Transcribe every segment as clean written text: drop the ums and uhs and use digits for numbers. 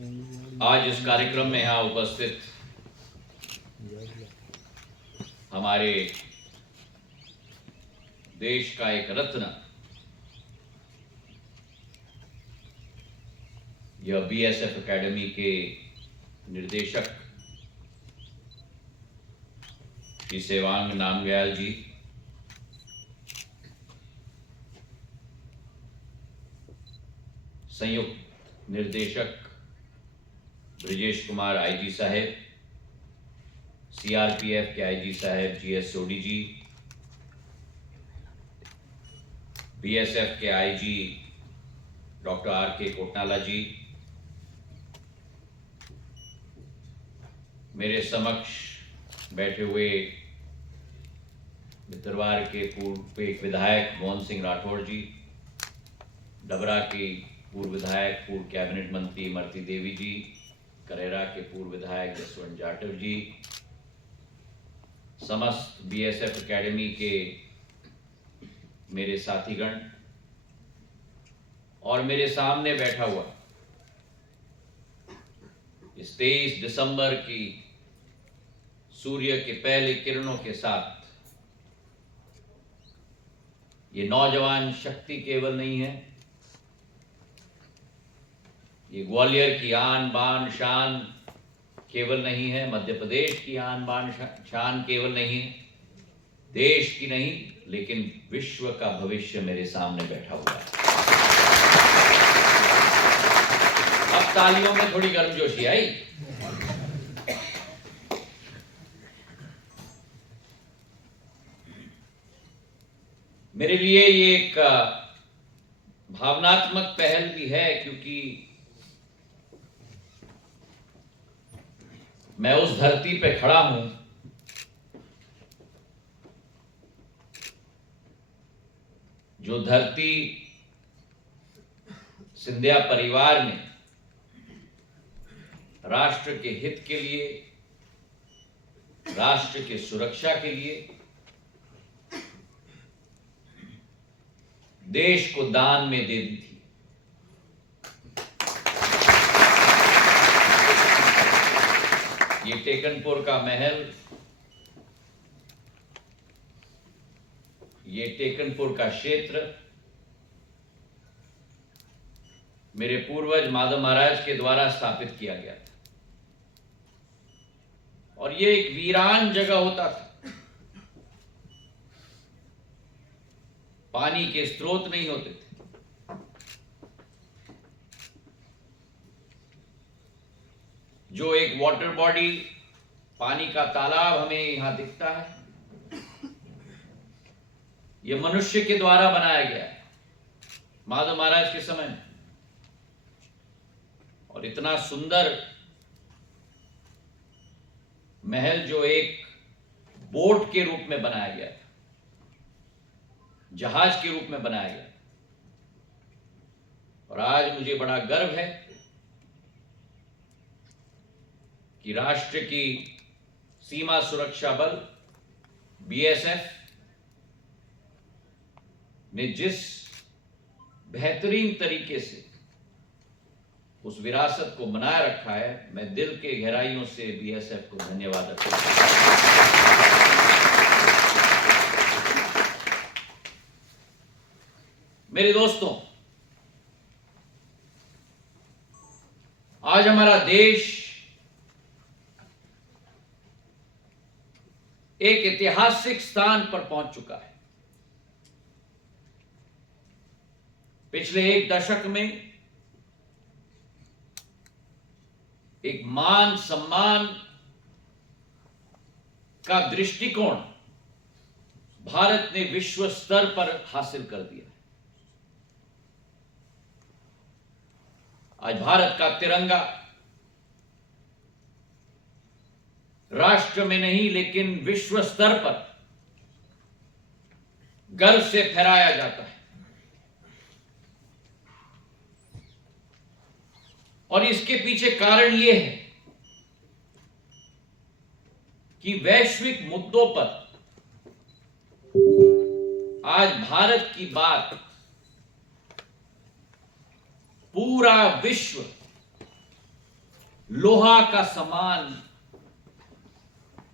आज इस कार्यक्रम में यहाँ उपस्थित हमारे देश का एक रत्न, यह बीएसएफ एकेडमी के निर्देशक श्री सेवांग नामग्याल जी, संयुक्त निर्देशक ब्रिजेश कुमार आईजी साहब, सीआरपीएफ के आईजी साहब जीएस सोडी जी, बीएसएफ के आईजी डॉक्टर आरके कोटनाला जी, मेरे समक्ष बैठे हुए भितरवार के पूर्व एक विधायक मोहन सिंह राठौड़ जी, डबरा की पूर्व विधायक पूर्व कैबिनेट मंत्री इमरती देवी जी, करेरा के पूर्व विधायक जसवंत जाटव जी, समस्त बीएसएफ एकेडमी के मेरे साथीगण और मेरे सामने बैठा हुआ इस 23 दिसंबर की सूर्य के पहले किरणों के साथ ये नौजवान शक्ति केवल नहीं है, ये ग्वालियर की आन बान शान केवल नहीं है, मध्य प्रदेश की आन बान शान केवल नहीं है, देश की नहीं लेकिन विश्व का भविष्य मेरे सामने बैठा हुआ है। अब तालियों में थोड़ी गर्मजोशी आई। मेरे लिए ये एक भावनात्मक पहल भी है, क्योंकि मैं उस धरती पे खड़ा हूं जो धरती सिंधिया परिवार ने राष्ट्र के हित के लिए, राष्ट्र की सुरक्षा के लिए देश को दान में दे दी थी। ये टेकनपुर का महल, ये टेकनपुर का क्षेत्र मेरे पूर्वज माधव महाराज के द्वारा स्थापित किया गया था और ये एक वीरान जगह होता था। पानी के स्रोत नहीं होते थे, जो एक वाटर बॉडी, पानी का तालाब हमें यहां दिखता है, यह मनुष्य के द्वारा बनाया गया है माधव महाराज के समय में। और इतना सुंदर महल जो एक बोट के रूप में बनाया गया था, जहाज के रूप में बनाया गया। और आज मुझे बड़ा गर्व है कि राष्ट्र की सीमा सुरक्षा बल बीएसएफ ने जिस बेहतरीन तरीके से उस विरासत को बनाए रखा है, मैं दिल के गहराइयों से बीएसएफ को धन्यवाद देता हूं। मेरे दोस्तों, आज हमारा देश एक ऐतिहासिक स्थान पर पहुंच चुका है। पिछले एक दशक में एक मान सम्मान का दृष्टिकोण भारत ने विश्व स्तर पर हासिल कर दिया। आज भारत का तिरंगा राष्ट्र में नहीं लेकिन विश्व स्तर पर गर्व से फहराया जाता है। और इसके पीछे कारण यह है कि वैश्विक मुद्दों पर आज भारत की बात पूरा विश्व लोहा का समान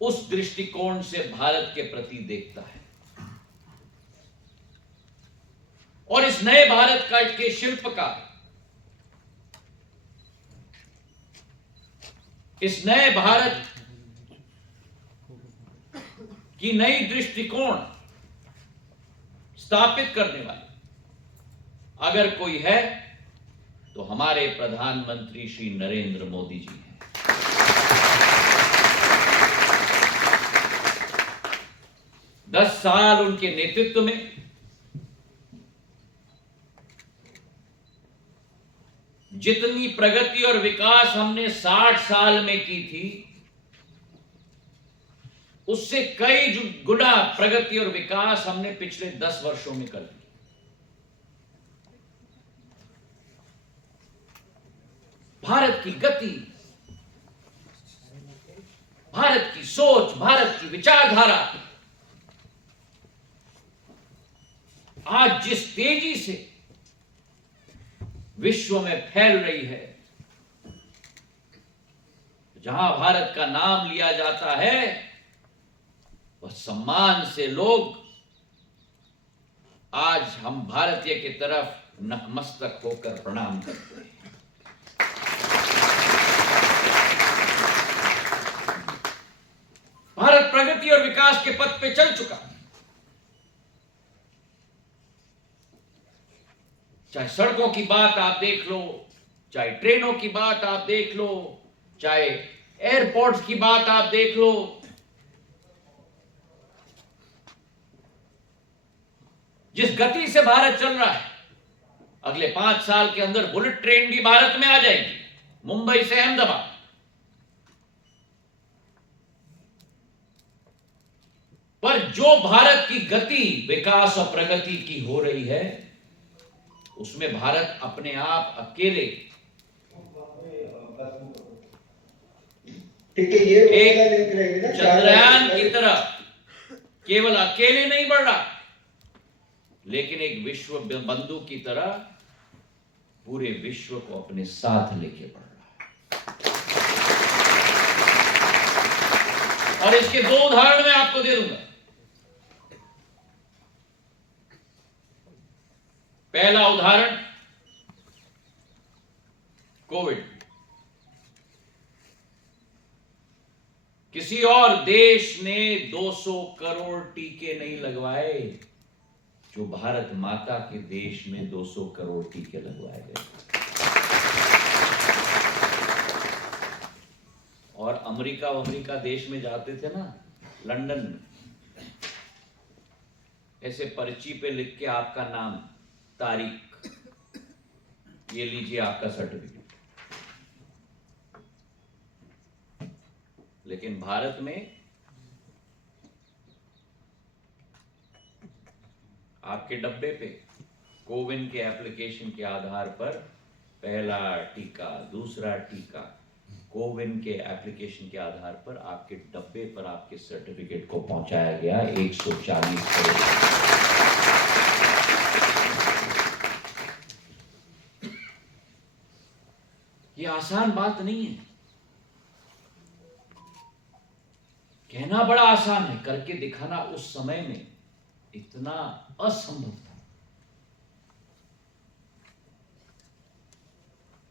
उस दृष्टिकोण से भारत के प्रति देखता है। और इस नए भारत का के शिल्पकार, इस नए भारत की नई दृष्टिकोण स्थापित करने वाले अगर कोई है तो हमारे प्रधानमंत्री श्री नरेंद्र मोदी जी हैं। 10 साल उनके नेतृत्व में जितनी प्रगति और विकास हमने 60 साल में की थी, उससे कई गुना प्रगति और विकास हमने पिछले 10 वर्षों में कर दी। भारत की गति, भारत की सोच, भारत की विचारधारा आज जिस तेजी से विश्व में फैल रही है, जहां भारत का नाम लिया जाता है, वह सम्मान से लोग आज हम भारतीय की तरफ नतमस्तक होकर प्रणाम करते हैं। भारत प्रगति और विकास के पथ पे चल चुका, चाहे सड़कों की बात आप देख लो, चाहे ट्रेनों की बात आप देख लो, चाहे एयरपोर्ट्स की बात आप देख लो, जिस गति से भारत चल रहा है, अगले 5 साल के अंदर बुलेट ट्रेन भी भारत में आ जाएगी, मुंबई से अहमदाबाद। पर जो भारत की गति विकास और प्रगति की हो रही है, उसमें भारत अपने आप अकेले एक चंद्रयान की तरह केवल अकेले नहीं बढ़ रहा, लेकिन एक विश्व बंधु की तरह पूरे विश्व को अपने साथ लेके बढ़ रहा है। और इसके 2 उदाहरण मैं आपको दे दूंगा। पहला उदाहरण कोविड। किसी और देश ने 200 करोड़ टीके नहीं लगवाए जो भारत माता के देश में 200 करोड़ टीके लगवाए गए। और अमेरिका देश में जाते थे ना, लंदन में, ऐसे पर्ची पे लिख के आपका नाम, तारीख, ये लीजिए आपका सर्टिफिकेट। लेकिन भारत में आपके डब्बे पे कोविन के एप्लीकेशन के आधार पर पहला टीका, दूसरा टीका, कोविन के एप्लीकेशन के आधार पर आपके डब्बे पर आपके सर्टिफिकेट को पहुंचाया गया 140 करोड़। ये आसान बात नहीं है, कहना बड़ा आसान है, करके दिखाना उस समय में इतना असंभव था।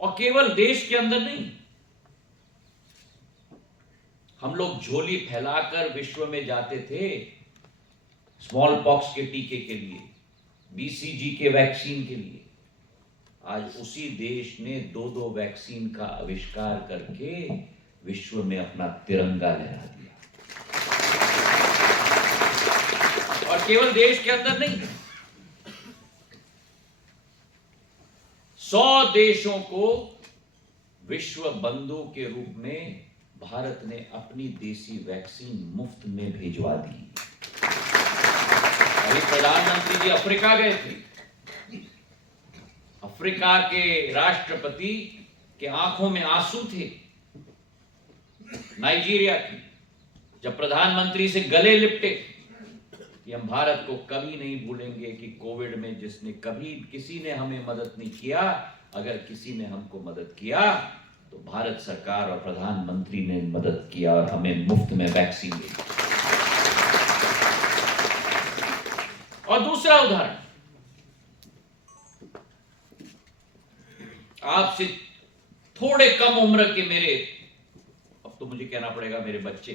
और केवल देश के अंदर नहीं, हम लोग झोली फैलाकर विश्व में जाते थे स्मॉल पॉक्स के टीके के लिए, बीसीजी के वैक्सीन के लिए। आज उसी देश ने 2 वैक्सीन का आविष्कार करके विश्व में अपना तिरंगा लहरा दिया। और केवल देश के अंदर नहीं, 100 देशों को विश्व बंधु के रूप में भारत ने अपनी देसी वैक्सीन मुफ्त में भिजवा दी। अभी प्रधानमंत्री जी अफ्रीका गए थे। अफ्रीका के राष्ट्रपति के आंखों में आंसू थे, नाइजीरिया की, जब प्रधानमंत्री से गले लिपटे कि हम भारत को कभी नहीं भूलेंगे कि कोविड में जिसने कभी किसी ने हमें मदद नहीं किया, अगर किसी ने हमको मदद किया तो भारत सरकार और प्रधानमंत्री ने मदद किया और हमें मुफ्त में वैक्सीन दी। और दूसरा उदाहरण, आपसे थोड़े कम उम्र के मेरे, अब तो मुझे कहना पड़ेगा मेरे बच्चे,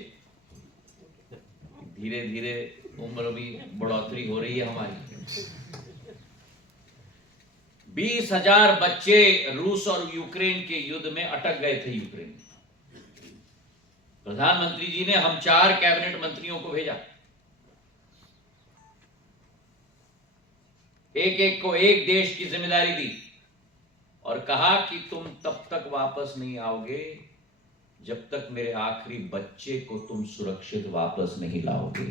धीरे धीरे उम्र भी बढ़ोतरी हो रही है हमारी। 20,000 बच्चे रूस और यूक्रेन के युद्ध में अटक गए थे। यूक्रेन, प्रधानमंत्री जी ने हम 4 कैबिनेट मंत्रियों को भेजा, एक एक को एक देश की जिम्मेदारी दी और कहा कि तुम तब तक वापस नहीं आओगे जब तक मेरे आखिरी बच्चे को तुम सुरक्षित वापस नहीं लाओगे।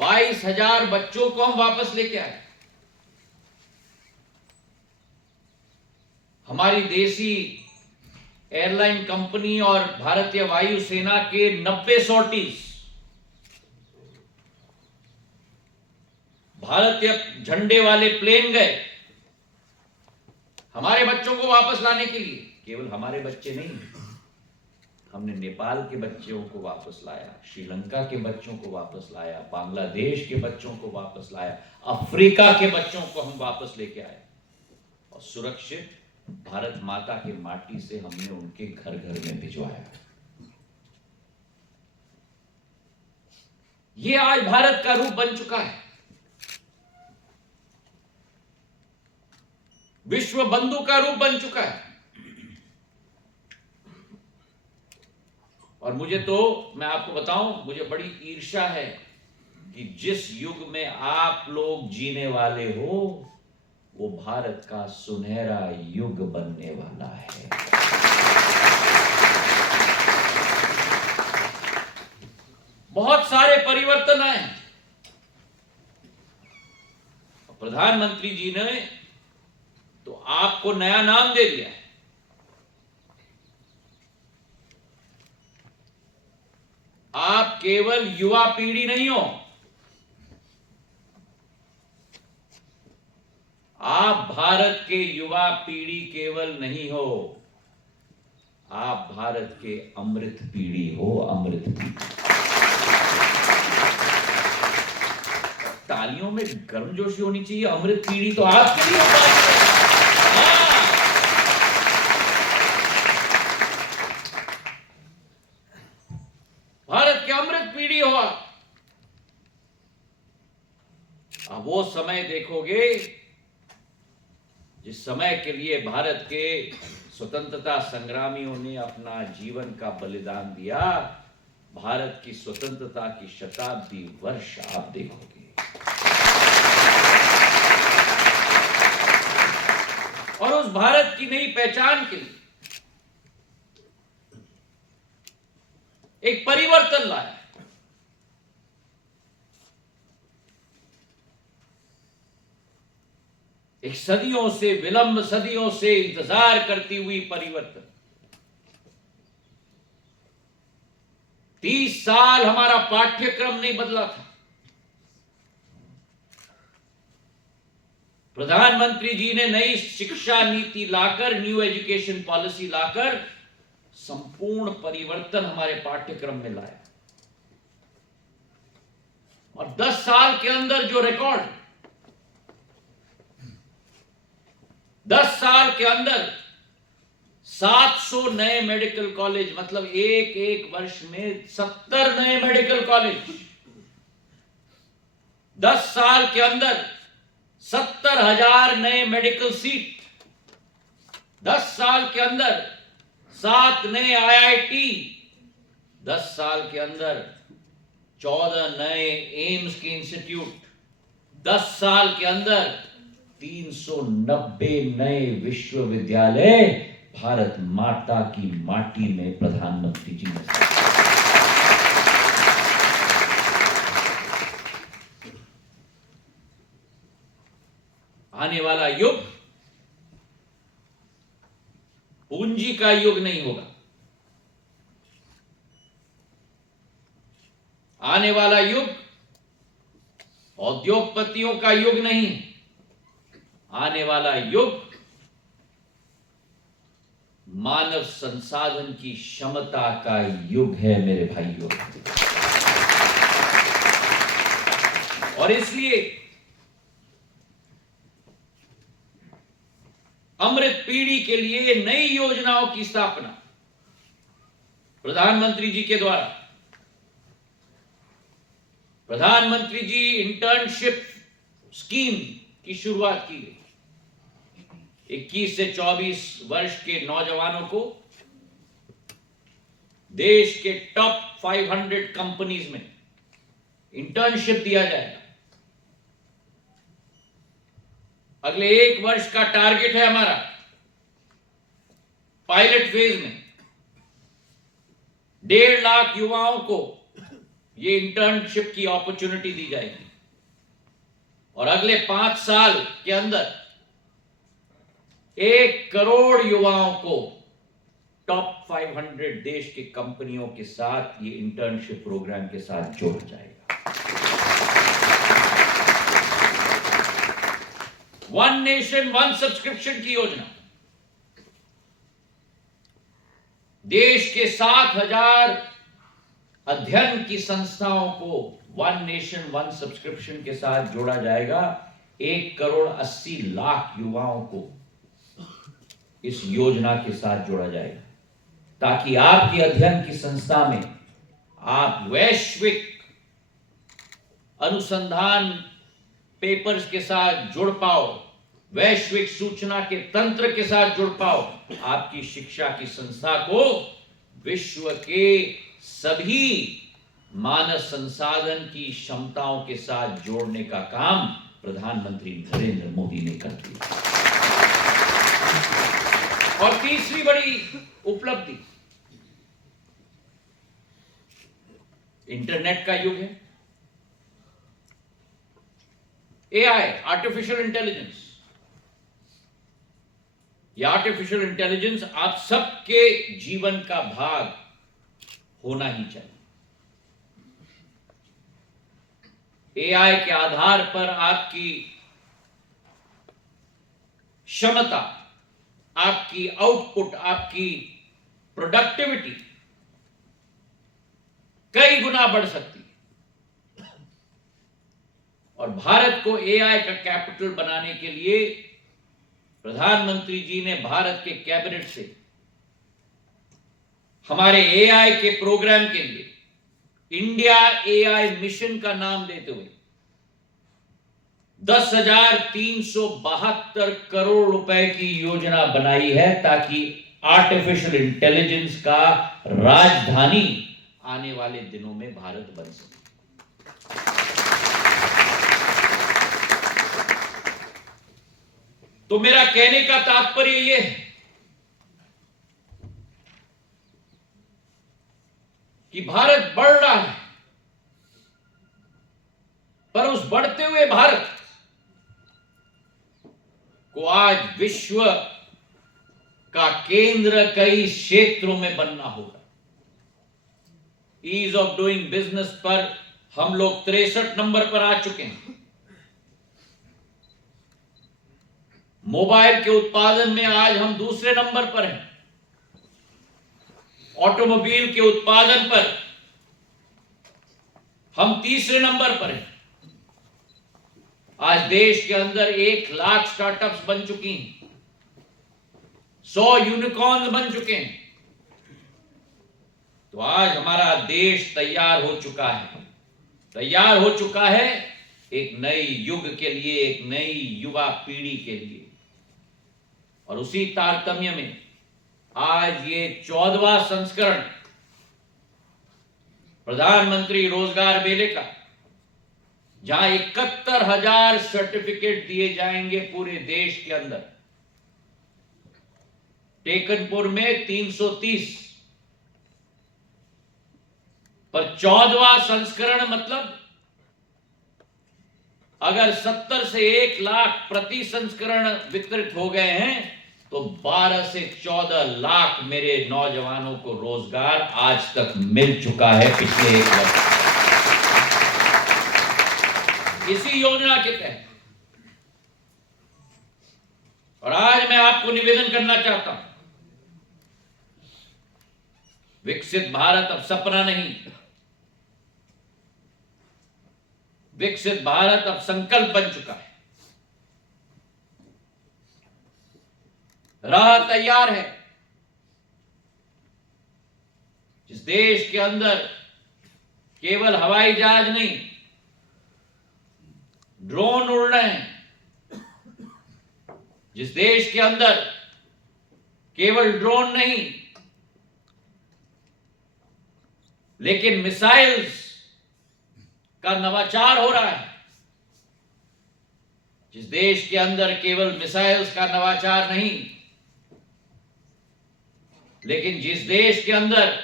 22,000 बच्चों को हम वापस लेके आए। हमारी देसी एयरलाइन कंपनी और भारतीय वायुसेना के 90 सॉर्टीज, भारतीय झंडे वाले प्लेन गए हमारे बच्चों को वापस लाने के लिए। केवल हमारे बच्चे नहीं, हमने नेपाल के बच्चों को वापस लाया, श्रीलंका के बच्चों को वापस लाया, बांग्लादेश के बच्चों को वापस लाया, अफ्रीका के बच्चों को हम वापस लेके आए और सुरक्षित भारत माता के माटी से हमने उनके घर घर में भिजवाया। ये आज भारत का रूप बन चुका है। विश्व बंधु का रूप बन चुका है। और मुझे तो, मैं आपको बताऊं, मुझे बड़ी ईर्ष्या है कि जिस युग में आप लोग जीने वाले हो वो भारत का सुनहरा युग बनने वाला है। बहुत सारे परिवर्तन आए। प्रधानमंत्री जी ने तो आपको नया नाम दे दिया है। आप केवल युवा पीढ़ी नहीं हो, आप भारत के युवा पीढ़ी केवल नहीं हो, आप भारत के अमृत पीढ़ी हो। अमृत पीढ़ी। तालियों में गर्मजोशी होनी चाहिए। अमृत पीढ़ी तो आपके लिए होता है। भारत की अमृत पीढ़ी हो। अब वो समय देखोगे जिस समय के लिए भारत के स्वतंत्रता संग्रामियों ने अपना जीवन का बलिदान दिया। भारत की स्वतंत्रता की शताब्दी वर्ष आप देखोगे। और उस भारत की नई पहचान के लिए एक परिवर्तन लाया। एक सदियों से विलंब, सदियों से इंतजार करती हुई परिवर्तन। 30 साल हमारा पाठ्यक्रम नहीं बदला था। प्रधानमंत्री जी ने नई शिक्षा नीति लाकर, न्यू एजुकेशन पॉलिसी लाकर संपूर्ण परिवर्तन हमारे पाठ्यक्रम में लाया। और 10 साल के अंदर जो रिकॉर्ड, 10 साल के अंदर 700 नए मेडिकल कॉलेज, मतलब एक वर्ष में 70 नए मेडिकल कॉलेज। 10 साल के अंदर 70,000 नए मेडिकल सीट। 10 साल के अंदर 7 नए IIT। 10 साल के अंदर 14 नए एम्स के इंस्टीट्यूट। 10 साल के अंदर 390 नए विश्वविद्यालय भारत माता की माटी में प्रधानमंत्री जी ने। आने वाला युग पूंजी का युग नहीं होगा। आने वाला युग उद्योगपतियों का युग नहीं। आने वाला युग मानव संसाधन की क्षमता का युग है मेरे भाइयों। और इसलिए अमृत पीढ़ी के लिए नई योजनाओं की स्थापना प्रधानमंत्री जी के द्वारा, प्रधानमंत्री जी इंटर्नशिप स्कीम की शुरुआत की गई। 21 से 24 वर्ष के नौजवानों को देश के टॉप 500 कंपनीज में इंटर्नशिप दिया जाएगा। अगले 1 वर्ष का टारगेट है हमारा। पायलट फेज में 1.5 लाख युवाओं को ये इंटर्नशिप की अपॉर्चुनिटी दी जाएगी और अगले 5 साल के अंदर 1 करोड़ युवाओं को टॉप 500 देश की कंपनियों के साथ ये इंटर्नशिप प्रोग्राम के साथ जोड़ा जाएगा। वन नेशन वन सब्सक्रिप्शन की योजना देश के 7,000 अध्ययन की संस्थाओं को वन नेशन वन सब्सक्रिप्शन के साथ जोड़ा जाएगा। 1 करोड़ 80 लाख युवाओं को इस योजना के साथ जोड़ा जाएगा ताकि आपकी अध्ययन की संस्था में आप वैश्विक अनुसंधान पेपर्स के साथ जुड़ पाओ, वैश्विक सूचना के तंत्र के साथ जुड़ पाओ, आपकी शिक्षा की संस्था को विश्व के सभी मानव संसाधन की क्षमताओं के साथ जोड़ने का काम प्रधानमंत्री नरेंद्र मोदी ने कर दिया। और तीसरी बड़ी उपलब्धि, इंटरनेट का युग है। एआई, आर्टिफिशियल इंटेलिजेंस, यह आर्टिफिशियल इंटेलिजेंस आप सबके जीवन का भाग होना ही चाहिए। एआई के आधार पर आपकी क्षमता, आपकी आउटपुट, आपकी प्रोडक्टिविटी कई गुना बढ़ सकती है। और भारत को एआई का कैपिटल बनाने के लिए प्रधानमंत्री जी ने भारत के कैबिनेट से हमारे एआई के प्रोग्राम के लिए इंडिया एआई मिशन का नाम देते हुए 10,372 करोड़ रुपए की योजना बनाई है ताकि आर्टिफिशियल इंटेलिजेंस का राजधानी आने वाले दिनों में भारत बन सके। तो मेरा कहने का तात्पर्य यह है कि भारत बढ़ रहा है, पर उस बढ़ते हुए भारत को आज विश्व का केंद्र कई क्षेत्रों में बनना होगा। ईज ऑफ डूइंग बिजनेस पर हम लोग 63 नंबर पर आ चुके हैं। मोबाइल के उत्पादन में आज हम दूसरे नंबर पर हैं। ऑटोमोबाइल के उत्पादन पर हम तीसरे नंबर पर हैं। आज देश के अंदर 1 लाख स्टार्टअप्स बन चुकी हैं, 100 यूनिकॉर्न्स बन चुके हैं। तो आज हमारा देश तैयार हो चुका है एक नए युग के लिए, एक नई युवा पीढ़ी के लिए। और उसी तारतम्य में आज ये 14वां संस्करण प्रधानमंत्री रोजगार मेले का, जहां 71,000 सर्टिफिकेट दिए जाएंगे पूरे देश के अंदर। टेकनपुर में 330, पर 14वां संस्करण मतलब अगर 70 से 1 लाख प्रति संस्करण वितरित हो गए हैं तो 12 से 14 लाख मेरे नौजवानों को रोजगार आज तक मिल चुका है पिछले 1 वर्ष। इसी योजना के तहत और आज मैं आपको निवेदन करना चाहता हूं, विकसित भारत अब सपना नहीं, विकसित भारत अब संकल्प बन चुका है। राह तैयार है। जिस देश के अंदर केवल हवाई जहाज नहीं, ड्रोन उड़ रहे हैं, जिस देश के अंदर केवल ड्रोन नहीं लेकिन मिसाइल्स का नवाचार हो रहा है, जिस देश के अंदर केवल मिसाइल्स का नवाचार नहीं लेकिन जिस देश के अंदर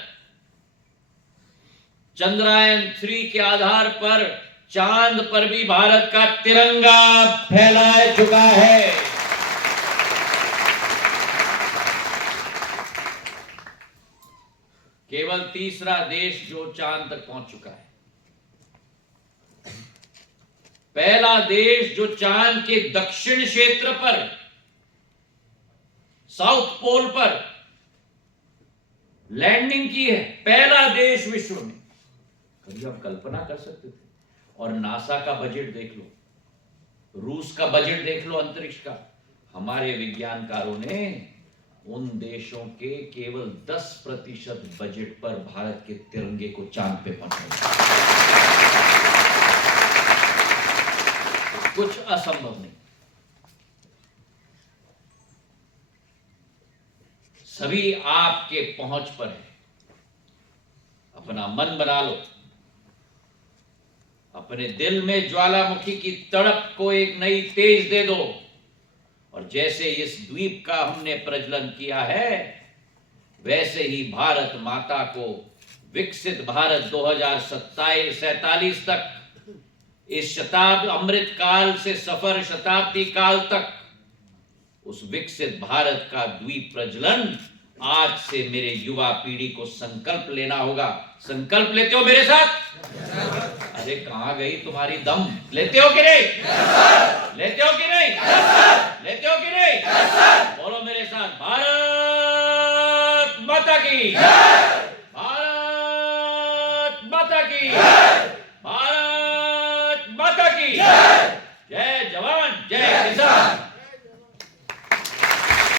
चंद्रयान-3 के आधार पर चांद पर भी भारत का तिरंगा फहराया चुका है, केवल तीसरा देश जो चांद तक पहुंच चुका है, पहला देश जो चांद के दक्षिण क्षेत्र पर, साउथ पोल पर लैंडिंग की है, पहला देश विश्व में। कभी आप कल्पना कर सकते थे? और नासा का बजट देख लो, रूस का बजट देख लो अंतरिक्ष का। हमारे विज्ञानकारों ने उन देशों के केवल 10% बजट पर भारत के तिरंगे को चांद पे पहुंचाया। कुछ असंभव नहीं। सभी आपके पहुंच पर है। अपना मन बना लो, अपने दिल में ज्वालामुखी की तड़प को एक नई तेज दे दो, और जैसे इस द्वीप का हमने प्रज्वलन किया है, वैसे ही भारत माता को विकसित भारत 2047 तक, इस शताब्दी अमृत काल से सफर शताब्दी काल तक, उस विकसित भारत का द्वीप प्रज्वलन आज से मेरे युवा पीढ़ी को संकल्प लेना होगा। संकल्प लेते हो मेरे साथ? अरे कहां गई तुम्हारी दम? लेते हो कि नहीं? लेते हो कि नहीं? लेते हो कि नहीं? बोलो मेरे साथ, भारत माता की, भारत माता की।